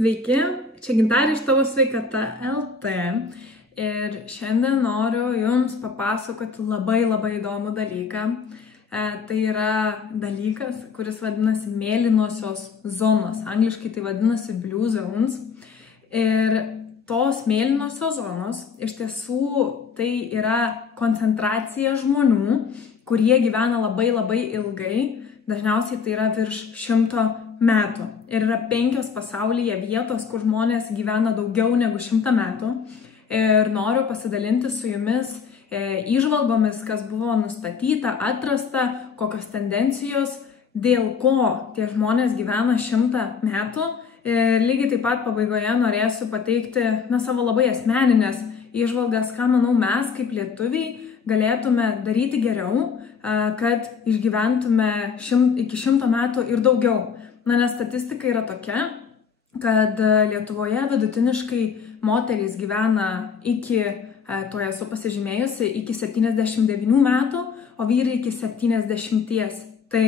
Sveiki, čia Gintarė iš Tavo sveikata LT ir šiandien noriu Jums papasakoti labai įdomų dalyką. Tai yra dalykas, kuris vadinasi mėlynosios zonos. Angliškai tai vadinasi blue zones. Ir tos mėlynosios zonos iš tiesų tai yra koncentracija žmonių, kurie gyvena labai ilgai. Dažniausiai tai yra virš 100 metų. Ir yra 5 pasaulyje vietos, kur žmonės gyvena daugiau negu 100 metų. Ir noriu pasidalinti su jumis įžvalgomis, kas buvo nustatyta, atrasta, kokios tendencijos, dėl ko tie žmonės gyvena 100 metų. Ir lygiai taip pat pabaigoje norėsiu pateikti savo labai asmeninės įžvalgas, ką manau mes kaip lietuviai galėtume daryti geriau, kad išgyventume iki 100 metų ir daugiau. Nes statistika yra tokia, kad Lietuvoje vidutiniškai moterys gyvena to esu pasižymėjusi, iki 79 metų, o vyrai iki 70. Tai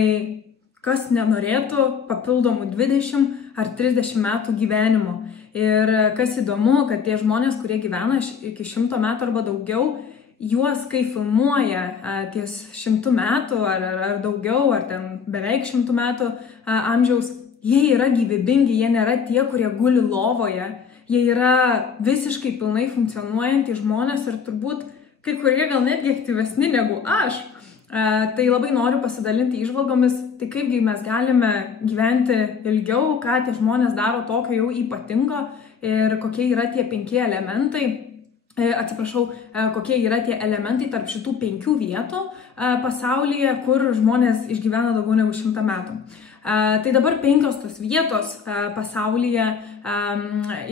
kas nenorėtų papildomų 20 ar 30 metų gyvenimo. Ir kas įdomu, kad tie žmonės, kurie gyvena iki 100 metų arba daugiau, juos, kai filmuoja ties 100 metų ar daugiau, ar ten beveik 100 metų amžiaus, jie yra gyvybingi, jie nėra tie, kurie guli lovoje, jie yra visiškai pilnai funkcionuojantys žmonės ir turbūt kai kurie gal netgi aktyvesni negu aš. Tai labai noriu pasidalinti įžvalgomis, tai kaipgi mes galime gyventi ilgiau, ką tie žmonės daro tokio jau ypatingo ir kokie yra tie 5 elementai. Kokie yra tie elementai tarp šitų 5 vietų pasaulyje, kur žmonės išgyvena daugiau negu 100 metų. Tai dabar 5 tos vietos pasaulyje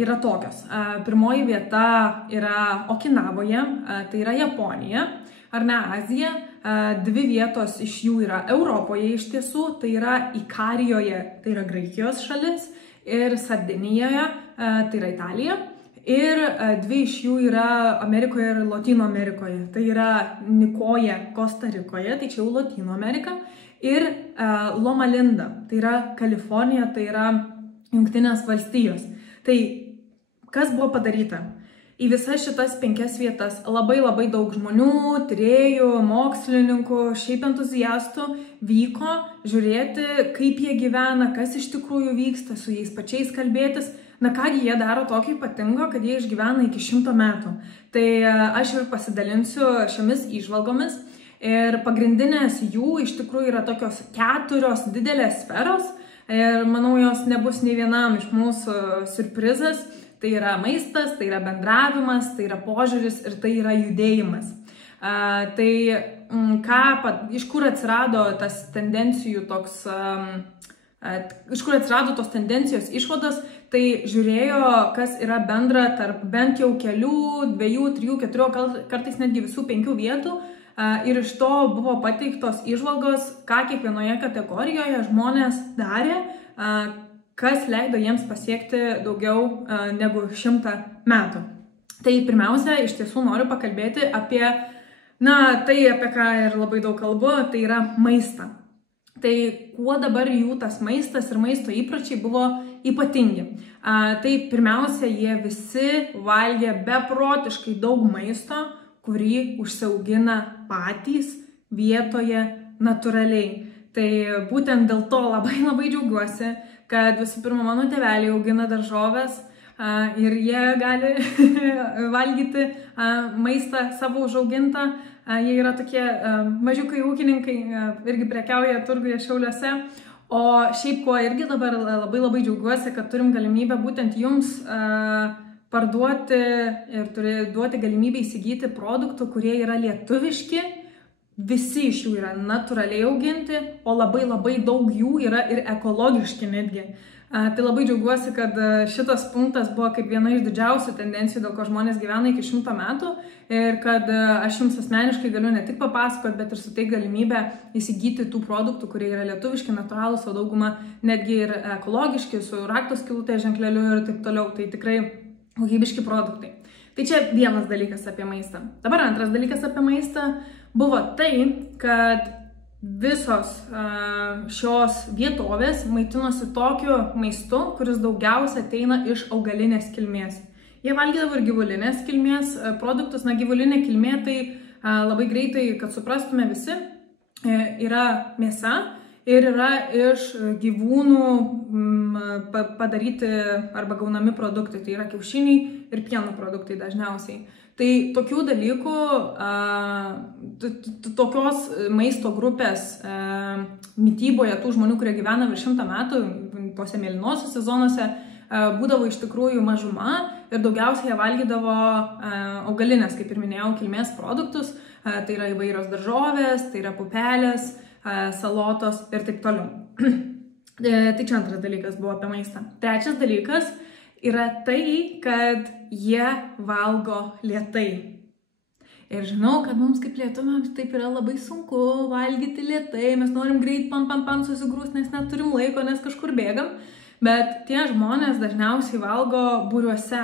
yra tokios. Pirmoji vieta yra Okinavoje, tai yra Japonija, ar ne Azija. 2 vietos iš jų yra Europoje iš tiesų, tai yra Ikarijoje, tai yra Graikijos šalis, ir Sardinijoje, tai yra Italija. Ir 2 iš jų yra Amerikoje ir Lotynų Amerikoje. Tai yra Nikoja, Kostarikoje, tai čia jau Lotynų Amerika. Ir Loma Linda, tai yra Kalifornija, tai yra Jungtinės valstijos. Tai kas buvo padaryta? Į visas šitas 5 vietas labai daug žmonių, tyrėjų, mokslininkų, šiaip entuziastų vyko žiūrėti, kaip jie gyvena, kas iš tikrųjų vyksta, su jais pačiais kalbėtis. Kągi jie daro tokio ypatingo, kad jie išgyvena iki 100 metų. Tai aš ir pasidalinsiu šiomis įžvalgomis. Ir pagrindinės jų iš tikrųjų yra tokios 4 didelės sferos. Ir manau, jos nebus nei vienam iš mūsų siurprizas. Tai yra maistas, tai yra bendravimas, tai yra požiūris ir tai yra judėjimas. Iš kur atsirado tas tendencijų toks... Iš kur atsirado tos tendencijos išvados, tai žiūrėjo, kas yra bendra tarp bent jau kelių, 2, 3, 4, kartais netgi visų 5 vietų. Ir iš to buvo pateiktos įžvalgos, ką kiekvienoje kategorijoje žmonės darė, kas leido jiems pasiekti daugiau negu 100 metų. Tai pirmiausia, iš tiesų noriu pakalbėti apie, tai apie ką ir labai daug kalbu, tai yra maistą. Tai kuo dabar jų tas maistas ir maisto įpročiai buvo ypatingi. Tai pirmiausia, jie visi valgė beprotiškai daug maisto, kurį užsiaugina patys vietoje natūraliai. Tai būtent dėl to labai džiaugiuosi, kad visų pirma mano tėveliai augina daržoves ir jie gali valgyti maistą savo užaugintą. Jie yra tokie mažiukai ūkininkai, irgi prekiauja turguje Šiauliuose. O šiaip kuo irgi dabar labai džiaugiuosi, kad turim galimybę būtent jums parduoti ir turi duoti galimybę įsigyti produktų, kurie yra lietuviški. Visi iš jų yra natūraliai auginti, o labai daug jų yra ir ekologiški netgi. Tai labai džiaugiuosi, kad šitas punktas buvo kaip viena iš didžiausių tendencijų, dėl ko žmonės gyvena iki 100 metų ir kad aš jums asmeniškai galiu ne tik papasakoti, bet ir suteikti galimybę įsigyti tų produktų, kurie yra lietuviški, natūralūs, o dauguma netgi ir ekologiški, su rakto skylutės ženkleliu ir taip toliau. Tai tikrai kokybiški produktai. Tai čia vienas dalykas apie maistą. Dabar antras dalykas apie maistą buvo tai, kad visos šios vietovės maitinosi tokiu maistu, kuris daugiausia ateina iš augalinės kilmės. Jie valgydavo ir gyvulinės kilmės produktus. Na, gyvulinė kilmė tai labai greitai, kad suprastume visi, yra mėsa ir yra iš gyvūnų padaryti arba gaunami produktai. Tai yra kiaušiniai ir pieno produktai dažniausiai. Tai tokių dalykų, tokios maisto grupės mityboje tų žmonių, kurie gyvena virš 100 metų, tose mėlynosiuose zonose, būdavo iš tikrųjų mažuma ir daugiausiai jie valgydavo augalinės, kaip ir minėjau, kilmės produktus. Tai yra įvairios daržovės, tai yra pupelės, salotos ir taip toliau. Tai čia antras dalykas buvo apie maistą. Trečias dalykas yra tai, kad jie valgo lėtai. Ir žinau, kad mums kaip lietuviams taip yra labai sunku valgyti lėtai, mes norim greit pam susigrūst, nes neturim laiko, nes kažkur bėgam. Bet tie žmonės dažniausiai valgo būriuose,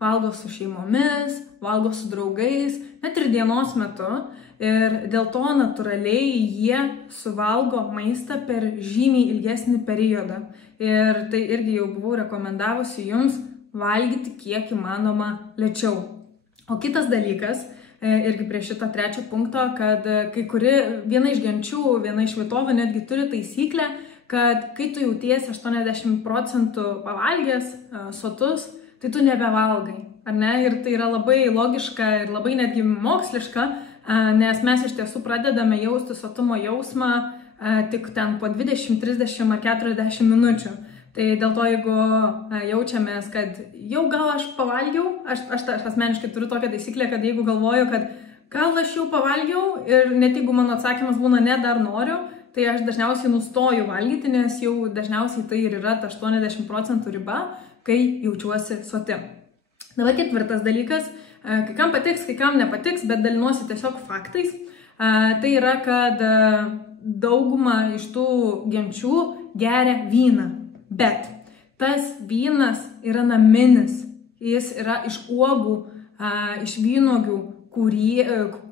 valgo su šeimomis, valgo su draugais, net ir dienos metu. Ir dėl to natūraliai jie suvalgo maistą per žymiai ilgesnį periodą. Ir tai irgi jau buvau rekomendavusi jums valgyti kiek įmanoma lėčiau. O kitas dalykas, irgi prie šito trečio punkto, kad viena iš genčių, viena iš vietovių netgi turi taisyklę, kad kai tu jautiesi 80% pavalgęs, sotus, tai tu nebevalgai, ar ne? Ir tai yra labai logiška ir labai netgi moksliška, nes mes iš tiesų pradedame jausti sotumo jausmą tik ten po 20, 30 ar 40 minučių. Tai dėl to, jeigu jaučiamės, kad jau gal aš pavalgiau, aš asmeniškai turiu tokią taisyklę, kad jeigu galvoju, kad gal aš jau pavalgiau ir net jeigu mano atsakymas būna ne, dar noriu, tai aš dažniausiai nustoju valgyti, nes jau dažniausiai tai ir yra ta 80% riba, kai jaučiuosi soti. Dabar ketvirtas dalykas, kai kam patiks, kai kam nepatiks, bet dalinuosi tiesiog faktais. Tai yra, kad dauguma iš tų genčių geria vyną, bet tas vynas yra naminis, jis yra iš uogų, iš vynuogių,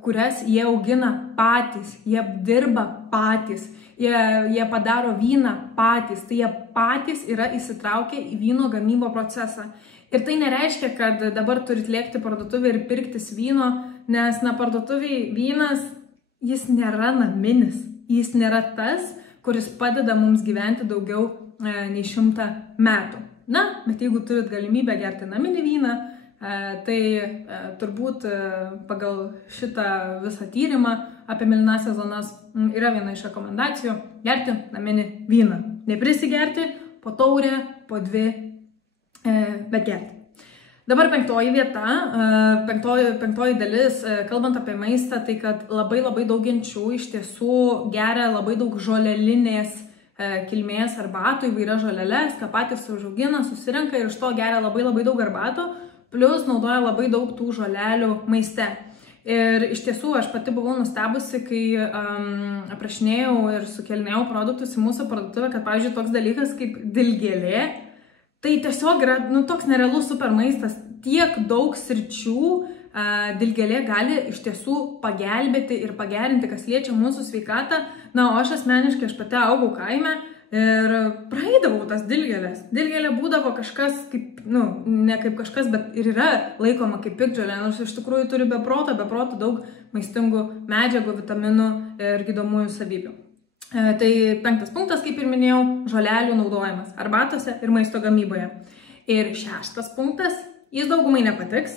kurias jie augina patys, jie dirba patys, jie padaro vyną patys, tai jie patys yra įsitraukę į vyno gamybo procesą. Ir tai nereiškia, kad dabar turit lėkti parduotuvę ir pirktis vyno, nes parduotuviai vynas, jis nėra naminis, jis nėra tas, kuris padeda mums gyventi daugiau nei 100 metų. Na, bet jeigu turit galimybę gerti naminį vyną, tai turbūt pagal šitą visą tyrimą apie mėlynąsias zonas yra viena iš rekomendacijų gerti naminį vyną. Neprisigerti po taurę, po 2, bet gerti. Dabar penktoji vieta, penktoji dalis, kalbant apie maistą, tai kad labai daug genčių iš tiesų geria labai daug žolelinės kilmės arbatų, įvairias žoleles, ką patys užaugina, susirenka ir iš to geria labai daug arbatų, plus naudoja labai daug tų žolelių maiste. Ir iš tiesų aš pati buvau nustebusi, kai aprašinėjau ir sukelinėjau produktus į mūsų parduotuvę, kad, pavyzdžiui, toks dalykas kaip dilgėlė, tai tiesiog yra toks nerealus super maistas. Tiek daug sričių dilgėlė gali iš tiesų pagelbėti ir pagerinti, kas liečia mūsų sveikatą. Na, o aš asmeniškai, aš pati augau kaime ir praeidavau tas dilgėlės. Dilgėlė būdavo kažkas kaip, ne kaip kažkas, bet ir yra laikoma kaip piktžolė, nors iš tikrųjų turi be proto daug maistingų medžiagų, vitaminų ir gydomųjų savybių. Tai penktas punktas, kaip ir minėjau, žolelių naudojimas arbatose ir maisto gamyboje. Ir šeštas punktas, jis daugumai nepatiks,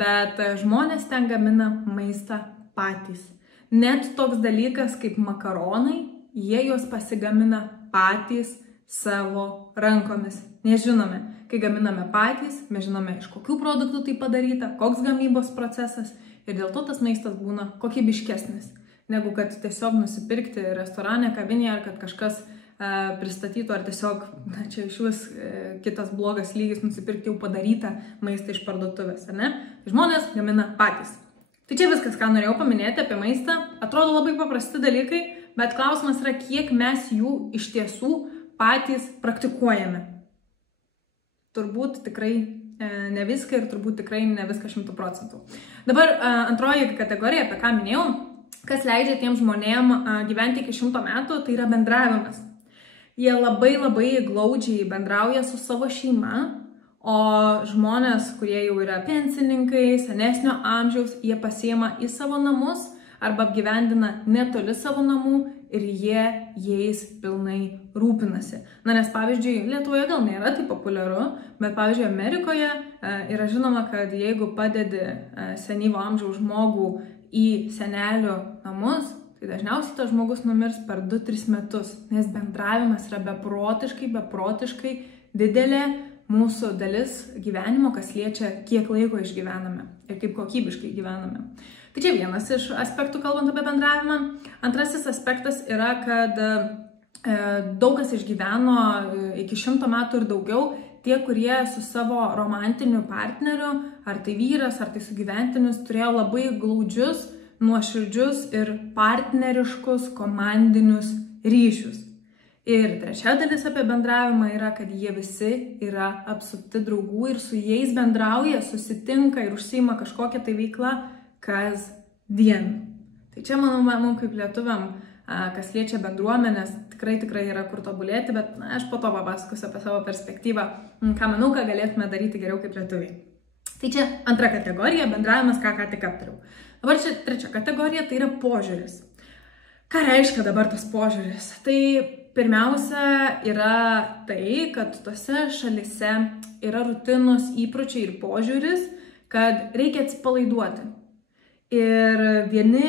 bet žmonės ten gamina maistą patys. Net toks dalykas kaip makaronai, jie juos pasigamina patys savo rankomis. Nežinome, kai gaminame patys, mes žinome, iš kokių produktų tai padaryta, koks gamybos procesas ir dėl to tas maistas būna kokybiškesnis, negu kad tiesiog nusipirkti restorane, kavinėje, ar kad kažkas pristatytų, ar tiesiog, čia iš vis kitas blogas lygis nusipirkti jau padarytą maistą iš parduotuvės, ar ne? Žmonės gamina patys. Tai čia viskas, ką norėjau paminėti apie maistą. Atrodo labai paprasti dalykai, bet klausimas yra, kiek mes jų iš tiesų patys praktikuojame. Turbūt tikrai ne viską ir turbūt tikrai ne viską 100%. Dabar antroji kategorija, apie ką minėjau, kas leidžia tiem žmonėm gyventi iki 100 metų, tai yra bendravimas. Jie labai glaudžiai bendrauja su savo šeima, o žmonės, kurie jau yra pensininkai, senesnio amžiaus, jie pasiima į savo namus arba apgyvendina netoli savo namų ir jie jais pilnai rūpinasi. Na, nes pavyzdžiui, Lietuvoje gal nėra tai populiaru, bet pavyzdžiui, Amerikoje yra žinoma, kad jeigu padedi senyvo amžiaus žmogų į senelių namus, tai dažniausiai tas žmogus numirs per 2-3 metus, nes bendravimas yra beprotiškai didelė mūsų dalis gyvenimo, kas liečia, kiek laiko išgyvename ir kaip kokybiškai gyvename. Tai čia vienas iš aspektų, kalbant apie bendravimą. Antrasis aspektas yra, kad daug kas išgyveno iki 100 metų ir daugiau, tie, kurie su savo romantiniu partneriu, ar tai vyras, ar tai sugyventinis, turėjo labai glaudžius, nuoširdžius ir partneriškus komandinius ryšius. Ir trečia dalis apie bendravimą yra, kad jie visi yra apsupti draugų ir su jais bendrauja, susitinka ir užsiima kažkokią tai veiklą kasdien. Tai čia, manau, mums kaip lietuviam, kas liečia bendruomenės, tikrai yra kur tobulėti, bet aš po to papasakosiu apie savo perspektyvą, ką manau, ką galėtume daryti geriau kaip lietuviai. Tai čia antra kategorija, bendravimas, ką tik aptariau. Dabar čia trečia kategorija, tai yra požiūris. Ką reiškia dabar tas požiūris? Tai pirmiausia yra tai, kad tose šalise yra rutinos, įpročiai ir požiūris, kad reikia atsipalaiduoti. Ir vieni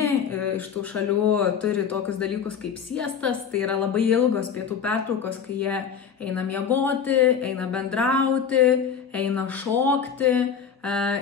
iš tų šalių turi tokius dalykus kaip siestas, tai yra labai ilgos pietų pertraukos, kai jie eina miegoti, eina bendrauti, eina šokti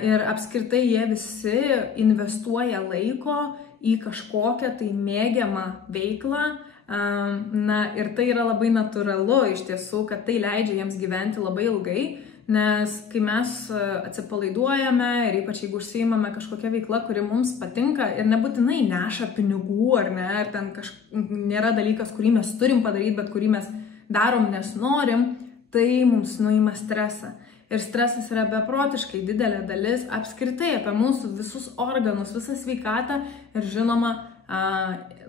ir apskritai jie visi investuoja laiko į kažkokią tai mėgiamą veiklą. Na ir tai yra labai natūralu iš tiesų, kad tai leidžia jiems gyventi labai ilgai. Nes kai mes atsipalaiduojame ir ypač jeigu užsiimame kažkokią veiklą, kuri mums patinka ir nebūtinai neša pinigų ar ne, ar ten nėra dalykas, kurį mes turim padaryti, bet kurį mes darom, nes norim, tai mums nuima stresą. Ir stresas yra beprotiškai didelė dalis apskritai apie mūsų visus organus, visą sveikatą ir žinoma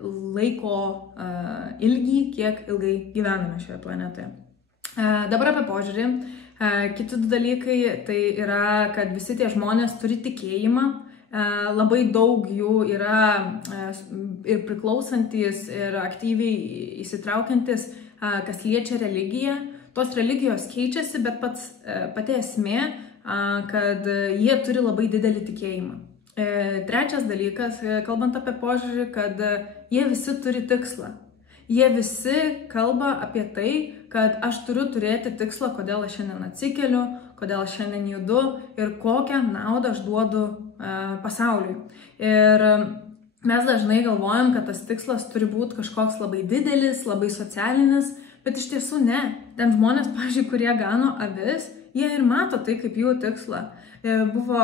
laiko ilgį, kiek ilgai gyvename šioje planetoje. Dabar apie požiūrį. Kiti du dalykai tai yra, kad visi tie žmonės turi tikėjimą, labai daug jų yra ir priklausantis, ir aktyviai įsitraukiantis, kas liečia religiją. Tos religijos keičiasi, bet pati esmė, kad jie turi labai didelį tikėjimą. Trečias dalykas, kalbant apie požiūrį, kad jie visi turi tikslą. Jie visi kalba apie tai, kad aš turiu turėti tikslą, kodėl aš šiandien atsikeliu, kodėl aš šiandien judu ir kokią naudą aš duodu pasauliui. Ir mes dažnai galvojam, kad tas tikslas turi būti kažkoks labai didelis, labai socialinis, bet iš tiesų ne. Ten žmonės, pavyzdžiui, kurie gano avis, jie ir mato tai kaip jų tikslą. Buvo,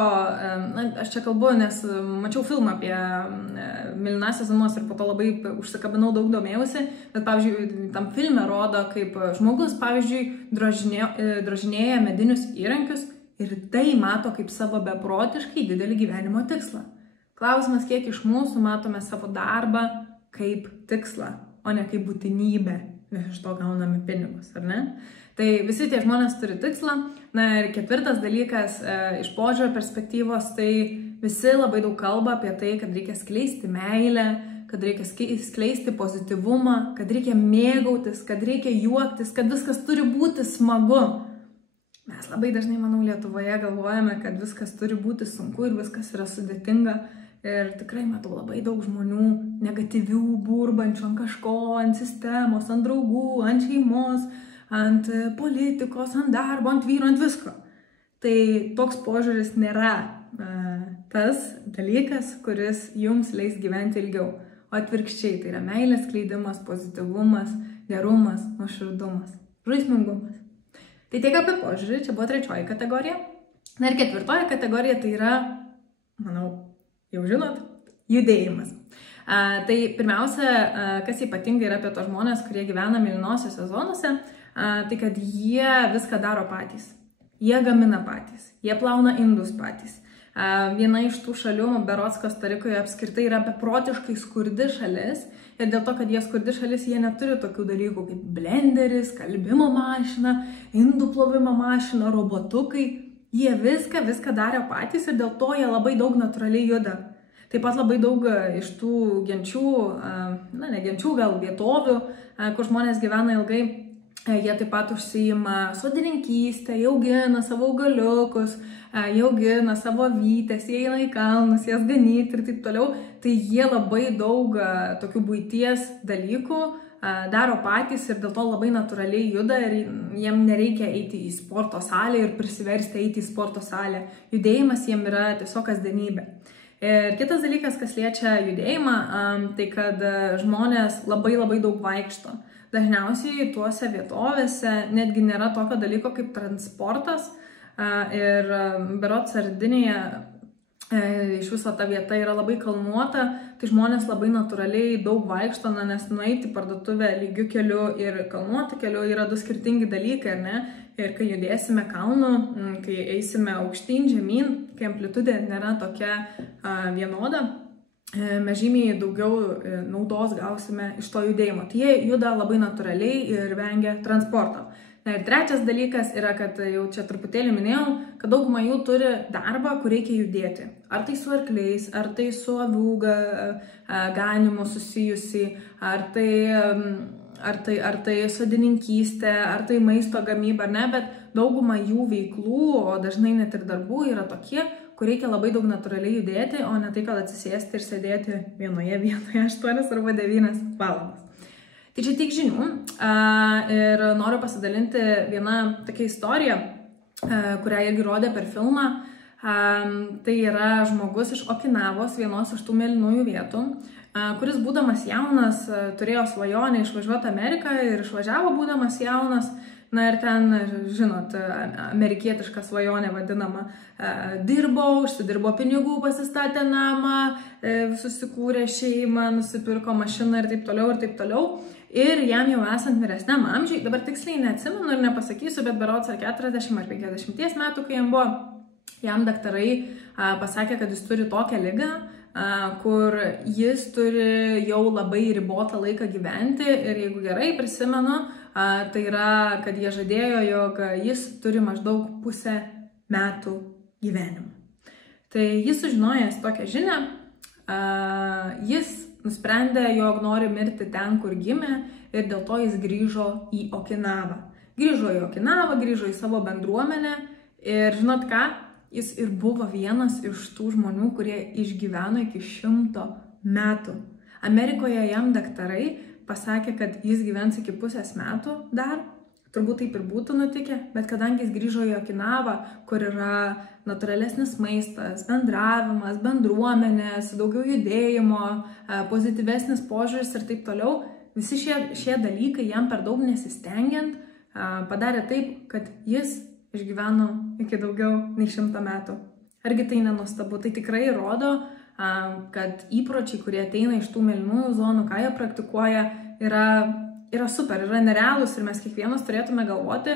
aš čia kalbu, nes mačiau filmą apie mėlynasias zonas ir po to labai užsikabinau, daug domėjausi, bet, pavyzdžiui, tam filme rodo, kaip žmogus, pavyzdžiui, drožinėja medinius įrankius ir tai mato kaip savo beprotiškai didelį gyvenimo tikslą. Klausimas, kiek iš mūsų matome savo darbą kaip tikslą, o ne kaip būtinybę, nes iš to gauname pinigus, ar ne? Tai visi tie žmonės turi tikslą. Na ir ketvirtas dalykas iš požiūrio perspektyvos, tai visi labai daug kalba apie tai, kad reikia skleisti meilę, kad reikia skleisti pozityvumą, kad reikia mėgautis, kad reikia juoktis, kad viskas turi būti smagu. Mes labai dažnai, manau, Lietuvoje galvojame, kad viskas turi būti sunku ir viskas yra sudėtinga. Ir tikrai matau labai daug žmonių negatyvių, burbančių ant kažko, ant sistemos, ant draugų, ant šeimos, ant politikos, ant darbo, ant vyro, ant visko. Tai toks požiūris nėra tas dalykas, kuris jums leis gyventi ilgiau. O atvirkščiai, tai yra meilės skleidimas, pozityvumas, gerumas, nuoširdumas, žaismingumas. Tai tiek apie požiūrį, čia buvo trečioji kategorija. Na ir ketvirtoji kategorija tai yra, manau, jau žinot, judėjimas. Tai pirmiausia, kas ypatingai yra apie tos žmonės, kurie gyvena mėlynosiose zonose, tai kad jie viską daro patys. Jie gamina patys, jie plauna indus patys, Viena iš tų šalių, berods Kostarikoje, apskritai yra beprotiškai skurdi šalis. Ir dėl to, kad jie skurdi šalis, jie neturi tokių dalykų kaip blenderis, skalbimo mašina, indų plovimo mašina, robotukai. Jie viską darė patys ir dėl to jie labai daug natūraliai juda. Taip pat labai daug iš tų genčių, ne genčių, gal vietovių, kur žmonės gyvena ilgai, jie taip pat užsiima sodininkystę, jie augina savo augaliukus, jie augina savo avytes, jie eina į kalnus, jas ganyti ir taip toliau. Tai jie labai daug tokių buities dalykų daro patys ir dėl to labai natūraliai juda ir jiem nereikia eiti į sporto salę ir prisiversti eiti į sporto salę. Judėjimas jiem yra tiesiog kasdienybė. Ir kitas dalykas, kas liečia judėjimą, tai kad žmonės labai daug vaikšto. Dažniausiai tuose vietovėse netgi nėra tokio dalyko kaip transportas ir berods Sardinėje iš viso ta vieta yra labai kalnuota, tai žmonės labai natūraliai daug vaikšto, nes nueiti parduotuvę lygiu keliu ir kalnuotu keliu yra du skirtingi dalykai, ar ne? Ir kai judėsime kalnu, kai eisime aukštyn, žemyn, kai amplitudė nėra tokia vienoda, mes žymiai daugiau naudos gausime iš to judėjimo. Tai jie juda labai natūraliai ir vengia transporto. Na ir trečias dalykas yra, kad jau čia truputėlį minėjau, kad dauguma jų turi darbą, kur reikia judėti. Ar tai su arkliais, ar tai su avių ganimu susijusi, ar tai sodininkystė, ar tai maisto gamyba, ar ne, bet dauguma jų veiklų, o dažnai net ir darbų yra tokie, kur reikia labai daug natūraliai judėti, o ne tai, kad atsisėsti ir sėdėti vienoje vietoje 8 arba 9 valandas. Tai čia tik žinių ir noriu pasidalinti vieną tokią istoriją, kurią irgi rodė per filmą. Tai yra žmogus iš Okinavos, vienos iš tų mėlynųjų vietų, kuris būdamas jaunas turėjo svajonę išvažiuoti Ameriką ir išvažiavo būdamas jaunas. Na ir ten, žinot, amerikietiška svajonė vadinama, dirbo, užsidirbo pinigų, pasistatė namą, susikūrė šeimą, nusipirko mašiną ir taip toliau ir taip toliau. Ir jam jau esant vyresniam amžiui, dabar tiksliai neatsimenu ir nepasakysiu, bet berods ar 40 ar 50 metų, kai jam buvo, jam daktarai pasakė, kad jis turi tokią ligą, kur jis turi jau labai ribotą laiką gyventi ir jeigu gerai prisimenu, tai yra, kad jie žadėjo, jog jis turi maždaug pusę metų gyvenimo. Tai jis sužinojęs tokią žinią, jis nusprendė, jog nori mirti ten, kur gimė ir dėl to jis grįžo į Okinavą. Grįžo į Okinavą, grįžo į savo bendruomenę ir žinot ką, jis ir buvo vienas iš tų žmonių, kurie išgyveno iki 100 metų. Amerikoje jam daktarai pasakė, kad jis gyvens iki pusės metų dar, turbūt taip ir būtų nutikę, bet kadangi jis grįžo į Okinavą, kur yra natūralesnis maistas, bendravimas, bendruomenės, daugiau judėjimo, pozityvesnis požiūris ir taip toliau, visi šie dalykai jam per daug nesistengiant padarė taip, kad jis išgyveno iki daugiau nei 100 metų. Argi tai nenuostabu? Tai tikrai rodo, kad įpročiai, kurie ateina iš tų mėlynųjų zonų, ką jie praktikuoja, yra super, yra nerealūs ir mes kiekvienas turėtume galvoti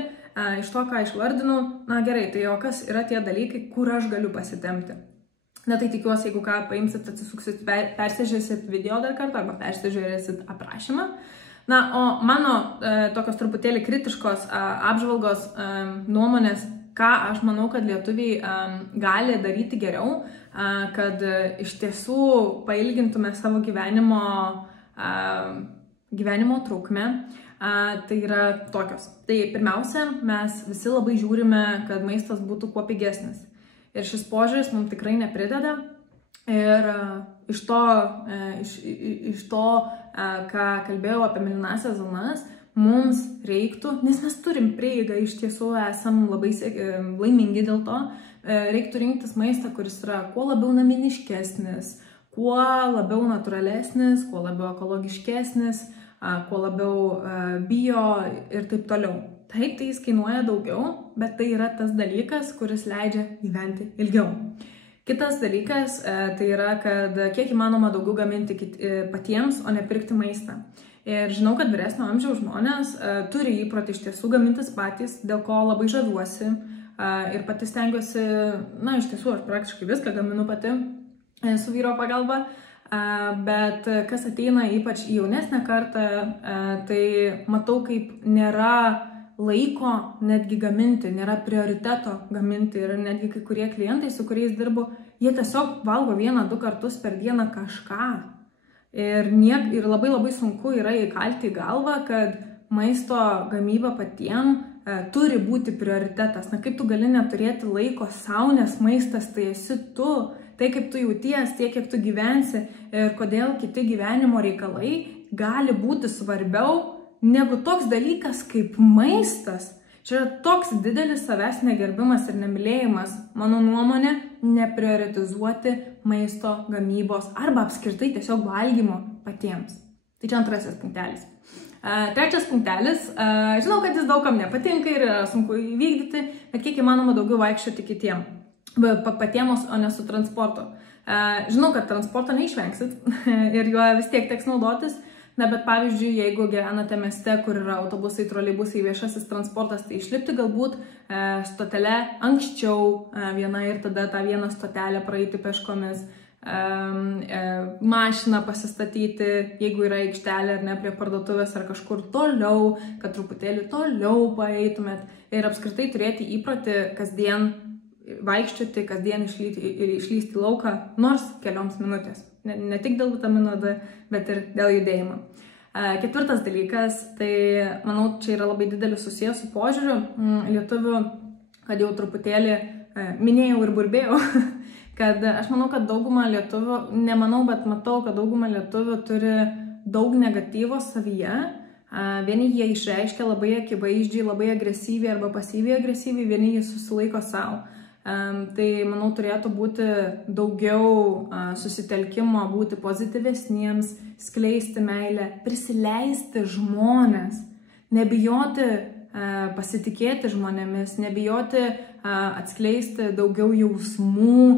iš to, ką išvardinau, na gerai, tai o kas yra tie dalykai, kur aš galiu pasitempti. Na tai tikiuosi, jeigu ką paimsit, atsisuksit, persižiūrėsit video dar kartą arba persižiūrėsit aprašymą. Na, o mano tokios truputėlį kritiškos apžvalgos nuomonės, ką aš manau, kad lietuviai gali daryti geriau, kad iš tiesų pailgintume savo gyvenimo trukmę, tai yra tokios. Tai pirmiausia, mes visi labai žiūrime, kad maistas būtų kuo pigesnis. Ir šis požiūris mums tikrai neprideda. Ir iš to, ką kalbėjau apie mėlynąsias zonas, mums reiktų, nes mes turim prieigą, iš tiesų esam labai laimingi dėl to, reiktų rinktis maistą, kuris yra kuo labiau naminiškesnis, kuo labiau natūralesnis, kuo labiau ekologiškesnis, kuo labiau bio ir taip toliau. Taip, tai jis kainuoja daugiau, bet tai yra tas dalykas, kuris leidžia gyventi ilgiau. Kitas dalykas tai yra, kad kiek įmanoma daugiau gaminti patiems, o ne pirkti maistą. Ir žinau, kad vyresnio amžiaus žmonės turi įprotį iš tiesų gamintis patys, dėl ko labai žaviuosi. ir pati stengiuosi, iš tiesų, aš praktiškai viską gaminu pati su vyro pagalba. Bet kas ateina ypač į jaunesnę kartą, tai matau, kaip nėra laiko netgi gaminti, nėra prioriteto gaminti ir netgi kai kurie klientai, su kuriais dirbu, jie tiesiog valgo 1-2 kartus per dieną kažką. Ir labai sunku yra įkalti į galvą, kad maisto gamyba patiem turi būti prioritetas. Kaip tu gali neturėti laiko sau, nes maistas tai esi tu. Tai kaip tu jauties, tiek kiek tu gyvensi ir kodėl kiti gyvenimo reikalai gali būti svarbiau negu toks dalykas kaip maistas. Čia yra toks didelis savęs negerbimas ir nemylėjimas, mano nuomonė, neprioritizuoti maisto gamybos arba apskritai tiesiog valgymo patiems. Tai čia 2 punktelis. 3 punktelis, žinau, kad jis daugam nepatinka ir yra sunku įvykdyti, bet kiek įmanoma daugiau vaikščioti kitiem. Patiems, o ne su transportu. Žinau, kad transporto neišvengsit ir juo vis tiek teks naudotis, bet pavyzdžiui, jeigu gyvenate mieste, kur yra autobusai, troleibusai, viešasis transportas, tai išlipti galbūt stotelę anksčiau vieną ir tada tą vieną stotelę praeiti peškomis, mašiną pasistatyti, jeigu yra aikštelė ar ne prie parduotuvės ar kažkur toliau, kad truputėlį toliau paeitumėt ir apskritai turėti įprotį kasdien vaikščioti, kasdien išlysti į lauką, nors kelioms minutės. Ne tik dėl vitamino D, bet ir dėl judėjimo. 4 dalykas, tai manau, čia yra labai didelis susijęs su požiūriu lietuvių, kad jau truputėlį minėjau ir burbėjau, kad aš manau, kad dauguma lietuvių, nemanau, bet matau, kad dauguma lietuvių turi daug negatyvo savyje. Vieni jie išreiškia labai akivaizdžiai, labai agresyviai arba pasyviai agresyviai, vieni jie susilaiko savo. Tai, manau, turėtų būti daugiau susitelkimo, būti pozityvesniems, skleisti meilę, prisileisti žmones, nebijoti pasitikėti žmonėmis, nebijoti atskleisti daugiau jausmų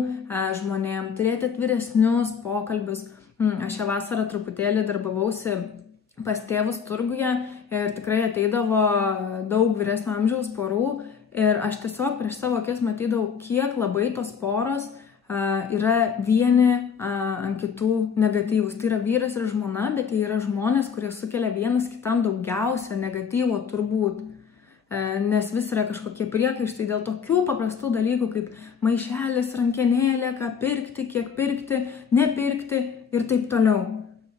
žmonėm, turėti atviresnius pokalbius. Aš šią vasarą truputėlį darbavausi pas tėvus turguje ir tikrai ateidavo daug vyresnio amžiaus porų. Ir aš tiesiog prieš savo akis matydavau, kiek labai tos poros yra vieni ant kitų negatyvus. Tai yra vyras ir žmona, bet jie yra žmonės, kurie sukelia vienas kitam daugiausia negatyvo turbūt. Nes vis yra kažkokie priekaištai dėl tokių paprastų dalykų kaip maišelis, rankenėlė, ką pirkti, kiek pirkti, nepirkti ir taip toliau.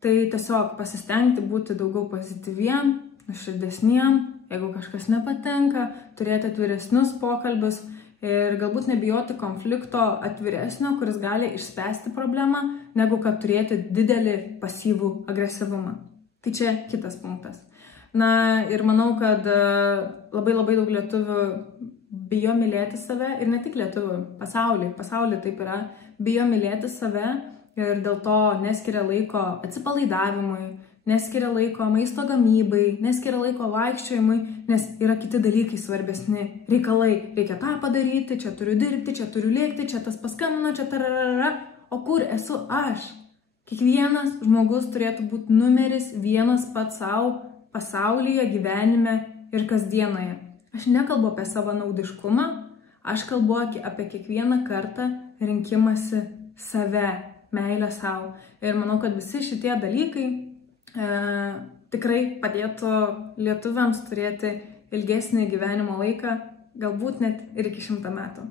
Tai tiesiog pasistengti būti daugiau pozityviem, nuoširdesniem, jeigu kažkas nepatenka, turėti atviresnius pokalbius ir galbūt nebijoti konflikto atviresnio, kuris gali išspręsti problemą, negu kad turėti didelį pasyvų agresyvumą. Tai čia kitas punktas. Ir manau, kad labai daug lietuvių bijo mylėti save ir ne tik lietuvių, pasaulyje taip yra, bijo mylėti save ir dėl to neskiria laiko atsipalaidavimui, neskiria laiko maisto gamybai, neskiria laiko vaikščiojimui, nes yra kiti dalykai svarbesni reikalai. Reikia tą padaryti, čia turiu dirbti, čia turiu lėkti, čia tas paskambino, čia tararara. O kur esu aš? Kiekvienas žmogus turėtų būti numeris 1 pats savo pasaulyje, gyvenime ir kasdienoje. Aš nekalbu apie savanaudiškumą, aš kalbu apie kiekvieną kartą rinkimąsi save, meilę savo. Ir manau, kad visi šitie dalykai tikrai padėtų lietuviams turėti ilgesnį gyvenimo laiką, galbūt net ir iki 100 metų.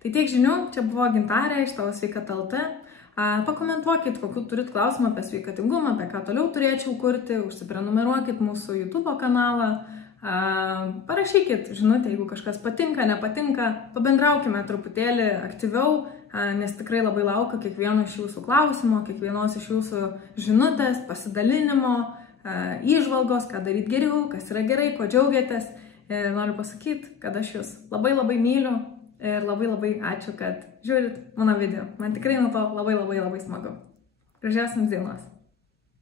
Tai tiek žinių, čia buvo Gintarė iš Tavo Sveikata LT. Pakomentuokit, kokių turit klausimą apie sveikatingumą, apie ką toliau turėčiau kurti, užsiprenumeruokit mūsų YouTube kanalą, parašykit žinutę, jeigu kažkas patinka, nepatinka, pabendraukime truputėlį aktyviau, nes tikrai labai laukiu kiekvieno iš jūsų klausimo, kiekvienos iš jūsų žinutės, pasidalinimo, įžvalgos, ką daryti geriau, kas yra gerai, ko džiaugiatės. Ir noriu pasakyti, kad aš jūs labai myliu ir labai ačiū, kad žiūrit mano video. Man tikrai nuo to labai smagu. Gražios jums dienos.